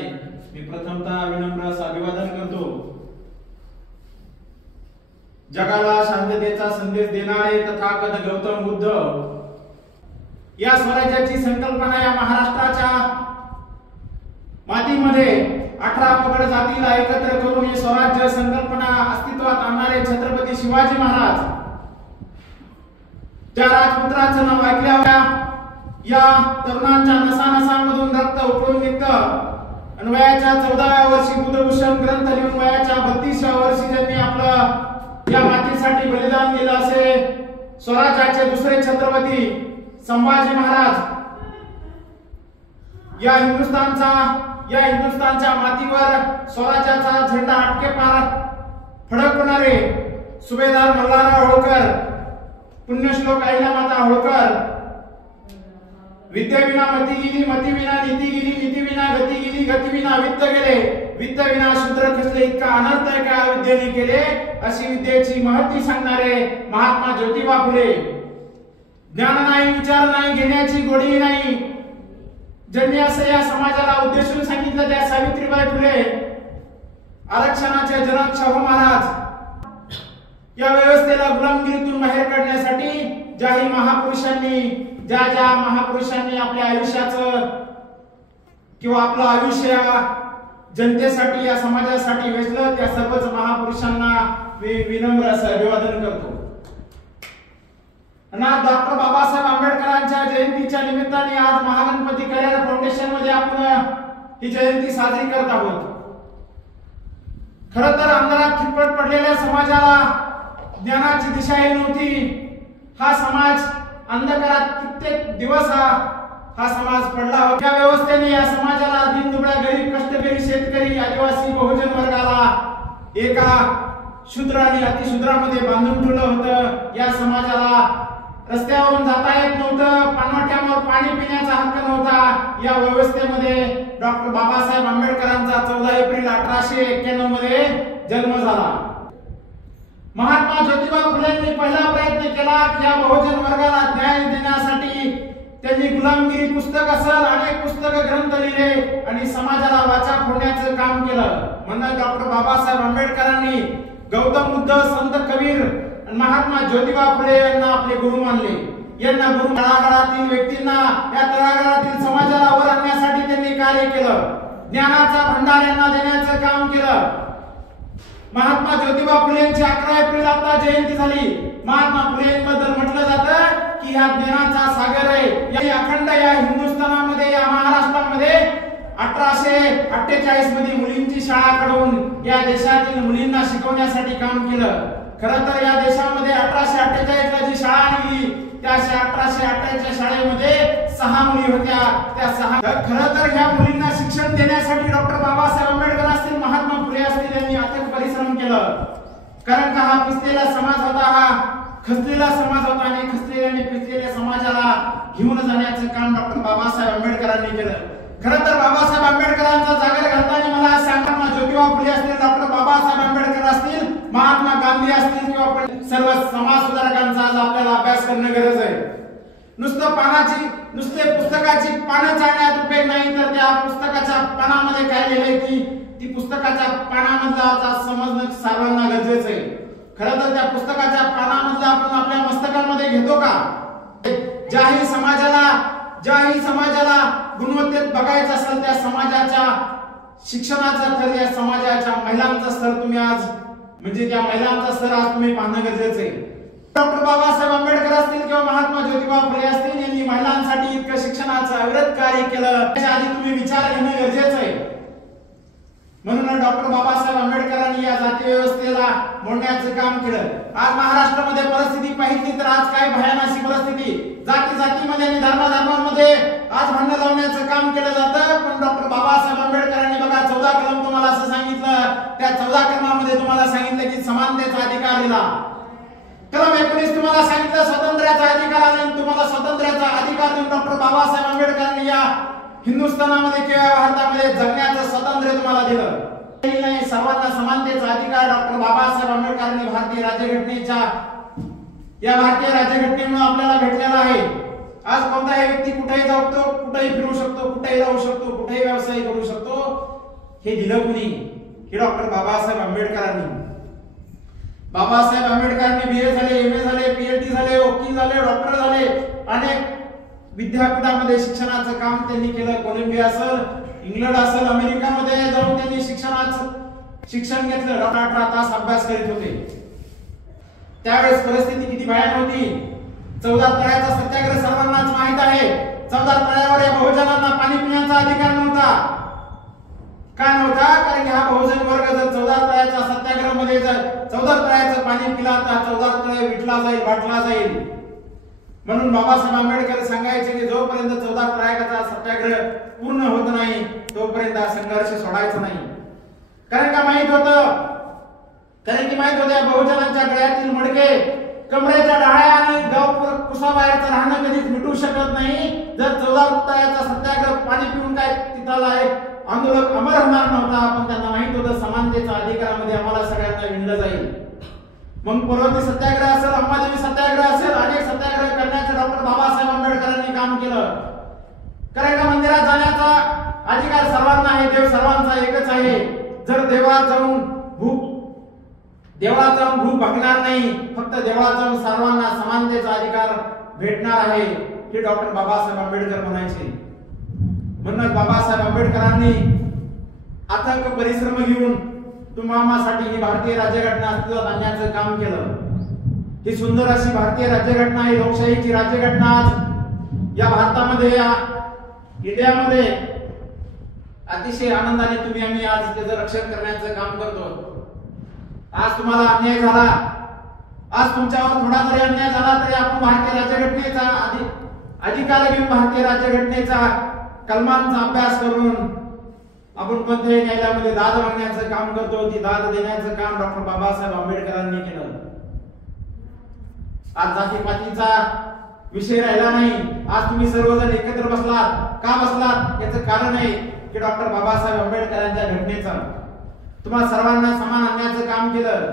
मी प्रथमतः विनम्र अभिवादन करतो। जगाला शांततेचा संदेश देणारे तथागत गौतम बुद्ध या स्वराज्याची संकल्पना या महाराष्ट्राच्या मातीमध्ये 18 पगड जातीला एकत्र करून हे स्वराज्य संकल्पना अस्तित्वात आणणारे छत्रपती शिवाजी महाराज, ज्या राजपुत्राचं नाव ऐकल्यावर या तरुणांच्या नसानसांमधून रक्त उकळून निघतं आणि वयाच्या 14व्या वर्षी बुद्धभूषण ग्रंथ लिहून वयाच्या 32व्या वर्षी त्यांनी आपलं या मातीसाठी बलिदान दिलं असे स्वराज्याचे दुसरे छत्रपती संभाजी महाराज या हिंदुस्थानच्या मातीवर स्वराज्याचा झेंडा आटके पार फडकवणारे सुभेदार मल्हारराव होळकर, पुण्यश्लोक अहिल्यामाता होळकर, विद्येविना मती गेली, मतीविना नीती गेली, नीतीविना गती गेली, गतीविना वित्त गेले, वित्तविना शूद्र खचले, इतका अनर्थ एका विद्येने केले अशी विद्येची महती सांगणारे महात्मा ज्योतिबा फुले। ज्ञान नाही, विचार नाही, घेण्याची गोडी नाही, ज्यांनी असं या समाजाला उद्देशून सांगितलं त्या सावित्रीबाई फुले, आरक्षणाचे जनक शाहू महाराज, या व्यवस्थेला गुलामगिरीतून बाहेर काढण्यासाठी ज्याही महापुरुषांनी ज्या महापुरुषांनी आपल्या आयुष्याचं किंवा आपलं आयुष्य जनतेसाठी या समाजासाठी वेचलं त्या सर्वच महापुरुषांना मी विनम्र असं अभिवादन करतो। डॉक्टर बाबासाहेब आंबेडकरांच्या जयंतीच्या निमित्ताने आज महागणपती करिअर फाउंडेशन मध्ये आपण ही जयंती साजरी करत आहोत। खरं तर अंधारात खितपट पडलेल्या समाजाला ज्ञानाची दिशाही नव्हती। हा समाज अंधकारात कित्येक दिवस हा समाज पडला होता। या व्यवस्थेने या समाजाला दीनदुबळ्या गरीब कष्टकरी शेतकरी आदिवासी बहुजन वर्गाला एका शूद्र आणि अतिशूद्रामध्ये बांधून ठेवलं होतं। या समाजाला रस्त्यावरून जाता येत नव्हतं, पाणवठ्यावर पाणी पिण्याचा हक्क नव्हता। या व्यवस्थेमध्ये डॉक्टर बाबासाहेब आंबेडकरांचा 14 एप्रिल 1891 मध्ये जन्म झाला। महात्मा ज्योतिबा फुलेंनी पहिला प्रयत्न केला की या बहुजन वर्गाला न्याय देण्यासाठी त्यांनी गुलामगिरी पुस्तक असेल अनेक पुस्तक ग्रंथ लिहिले आणि समाजाला वाचा फोडण्याचं काम केलं। म्हणून डॉक्टर बाबासाहेब आंबेडकरांनी गौतम बुद्ध, संत कबीर आणि महात्मा ज्योतिबा फुले यांना आपले गुरु मानले। यांना गुरु तळागाळातील व्यक्तींना या तळागाळातील समाजाला वर आणण्यासाठी त्यांनी कार्य केलं, ज्ञानाचा भंडार यांना देण्याचं काम केलं। महात्मा ज्योतिबा फुलेंची 11 एप्रिल आता जयंती झाली। महात्मा फुलेंबद्दल म्हटलं जातं की हा ज्ञानाचा सागर आहे। या अखंड या हिंदुस्थानामध्ये या महाराष्ट्रामध्ये 1848 मध्ये मुलींची शाळा काढून या देशातील मुलींना शिकवण्यासाठी काम केलं। खरं तर या देशामध्ये 1848 ला जी शाळा निघाली त्या 1848 शाळेमध्ये 6 मुली होत्या। त्या 6 खरं तर ह्या मुलींना शिक्षण देण्यासाठी डॉक्टर बाबासाहेब आंबेडकर असतील, महात्मा फुले असतील यांनी अथक परिश्रम केलं। कारण का हा पिचलेला समाज होता, हा खचलेला समाज होता आणि खचलेल्या आणि पिचलेल्या समाजाला घेऊन जाण्याचं काम डॉक्टर बाबासाहेब आंबेडकरांनी केलं। खरं तर बाबासाहेब आंबेडकरांचा जागर घालताना मला सांगा, ज्योतिबा फुले असतील, डॉक्टर बाबासाहेब आंबेडकर असतील, महात्मा गांधी असतील किंवा सर्व समाज सुधारकांचा आज आपल्याला अभ्यास करणं गरज आहे। नुसते पुस्तकाची पानं चाळण्यात उपयोग नाही, तर त्या पुस्तकाच्या पानामध्ये काय लिहिलंय ती पुस्तकाच्या पानामधला समजणं सर्वांना गरजेचं आहे। खरं तर त्या पुस्तकाच्या पानामधला आपण आपल्या मस्तकांमध्ये घेतो का? ज्याही समाजाला गुणवत्तेत बघायचं असेल त्या समाजाच्या शिक्षणाचा स्तर, या समाजाच्या महिलांचा स्तर तुम्ही आज म्हणजे त्या महिलांचा स्तर आज तुम्ही पाहणं गरजेचं आहे। डॉक्टर बाबासाहेब आंबेडकर असतील किंवा महात्मा ज्योतिबा फुले असतील यांनी महिलांसाठी इतकं शिक्षणाचं अविरत कार्य केलं, त्याच्या आधी तुम्ही विचार घेणं गरजेचं आहे। म्हणून डॉक्टर बाबासाहेब आंबेडकरांनी या जाती व्यवस्थेला मोडण्याचं काम केलं। आज महाराष्ट्रामध्ये परिस्थिती पाहिली तर आज काय भयानक अशी परिस्थिती, जातीमध्ये आणि धर्मामध्ये आज भांडण लावण्याचं काम केलं जातं। पण डॉक्टर बाबासाहेब आंबेडकरांनी बघा 14 कलम तुम्हाला असं सांगितलं, त्या 14 कलमामध्ये तुम्हाला सांगितलं की समानतेचा अधिकार दिला। कलम 19 तुम्हाला सांगितलं स्वातंत्र्याचा अधिकार आणि तुम्हाला स्वातंत्र्याचा अधिकार देऊन डॉक्टर बाबासाहेब आंबेडकरांनी या हिंदुस्थानामध्ये किंवा भारतामध्ये जगण्याचं स्वातंत्र्य तुम्हाला दिलं। सर्वांना समानतेचा अधिकार डॉक्टर बाबासाहेब आंबेडकरांनी भारतीय राज्यघटनेमुळे आपल्याला भेटलेला आहे। आज कोणताही व्यक्ती कुठेही जाऊ शकतो, कुठेही फिरू शकतो, कुठेही राहू शकतो, कुठेही व्यवसाय करू शकतो। हे दिलं कुणी? हे डॉक्टर बाबासाहेब आंबेडकरांनी. बाबासाहेब आंबेडकरांनी BA झाले, MA झाले, PhD झाले, वकील झाले, डॉक्टर झाले. अनेक विद्यापीठामध्ये शिक्षणाचं काम त्यांनी केलं. कोलंबिया असेल, इंग्लंड असेल, अमेरिकामध्ये जाऊन त्यांनी शिक्षण घेतलं. 18 तास अभ्यास करीत होते. त्यावेळेस परिस्थिती किती भयानक होती. 14 तळ्याचा सत्याग्रह सर्वांनाच माहित आहे. 14 तळ्यावर या बहुजनांना पाणी पिण्याचा अधिकार नव्हता. का नव्हता? कारण की हा बहुजन वर्ग जर 14 तळ्याच्या सत्याग्रहामध्ये जर 14 तळ्याचं पाणी पिला तर 14 तळे विटला जाईल, वाटला जाईल. म्हणून बाबासाहेब आंबेडकर सांगायचे की जोपर्यंत 14 तळ्याचा सत्याग्रह पूर्ण होत नाही तोपर्यंत हा संघर्ष सोडायचा नाही. कारण की माहित होतं बहुजनांच्या गळ्यातील मडके, कमरेच्या डाळ्या आणि कुसाबाहेरचं राहणं कधीच मिटू शकत नाही. जर 14 तळ्याचा सत्याग्रह पाणी पिऊन काय तिथला एक आंदोलक अमर होणार नव्हता. पण त्यांना माहित होतं समानतेच्या अधिकारामध्ये आम्हाला सगळ्यांना विंडलं जाईल. मग पर्वती सत्याग्रह असेल, अंबादेवी सत्याग्रह असेल, अनेक सत्याग्रह करण्याचे डॉक्टर बाबासाहेब आंबेडकरांनी काम केलं. कारण का मंदिरात जाण्याचा अधिकार सर्वांना आहे. देव सर्वांचा एकच आहे. जर देवळात जाऊन भूक भागणार नाही, फक्त देवळात जाऊन सर्वांना समानतेचा अधिकार भेटणार आहे, हे डॉक्टर बाबासाहेब आंबेडकर म्हणायचे. म्हणूनच बाबासाहेब आंबेडकरांनी अथक परिश्रम घेऊन तुम्हासाठी ही भारतीय राज्यघटना अस्तित्वात आणण्याचं काम केलं. ही सुंदर अशी भारतीय राज्यघटना, ही लोकशाहीची राज्यघटना आज या भारतामध्ये, या इंडियामध्ये अतिशय आनंदाने आम्ही आज त्याचं रक्षण करण्याचं काम करतो. आज तुम्हाला अन्याय झाला, आज तुमच्यावर थोडा जरी अन्याय झाला तरी आपण भारतीय राज्यघटनेचा अधिकार घेऊन भारतीय राज्यघटनेचा कलमांचा अभ्यास करून आपण कोणत्याही न्यायालयामध्ये दाद मागण्याचं काम करतो. ती दाद देण्याचं काम डॉक्टर बाबासाहेब आंबेडकरांनी केलं. आज जातीपातीचा विषय राहिला नाही. आज तुम्ही सर्वजण एकत्र बसलात. का बसलात? याचं कारण आहे की डॉक्टर बाबासाहेब आंबेडकरांच्या घटनेचं तुम्हा सर्वांना समान आणण्याचं काम केलं.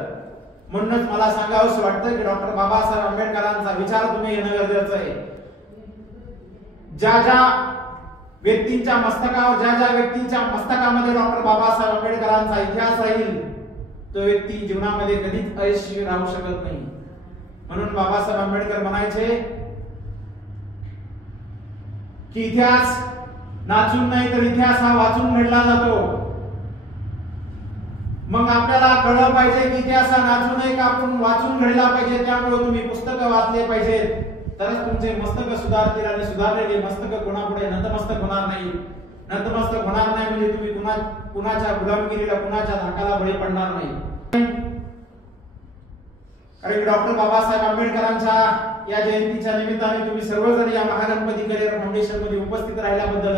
म्हणूनच मला सांगावंसं वाटतं की डॉक्टर बाबासाहेब आंबेडकरांचा विचार तुम्ही घेणं गरजेचं आहे. ज्या व्यक्तींच्या मस्तकामध्ये डॉक्टर बाबासाहेब आंबेडकरांचा इतिहास राहील तो व्यक्ती जीवनामध्ये कधीच अयशस्वी राहू शकत नाही. म्हणून बाबासाहेब आंबेडकर म्हणायचे की इतिहास नाचून नाही तर इतिहास हा वाचून घडला जातो. मग आपल्याला कळलं पाहिजे की इतिहास हा नाचू नये का आपण वाचून घडला पाहिजे. त्यामुळे तुम्ही पुस्तकं वाचले पाहिजेत, तरच तुमचे मस्तक सुधारतील. आणि सुधारलेले मस्तक कोणापुढे नतमस्तक होणार नाही. नतमस्तक होणार नाही म्हणजे तुम्ही कुणाच्या गुलामगिरीला, कुणाच्या धाकाला बळी पडणार नाही. कारण डॉक्टर बाबासाहेब आंबेडकरांच्या या जयंतीच्या निमित्ताने तुम्ही सर्वजण या महागणपती करिअर फाउंडेशन मध्ये उपस्थित राहिल्याबद्दल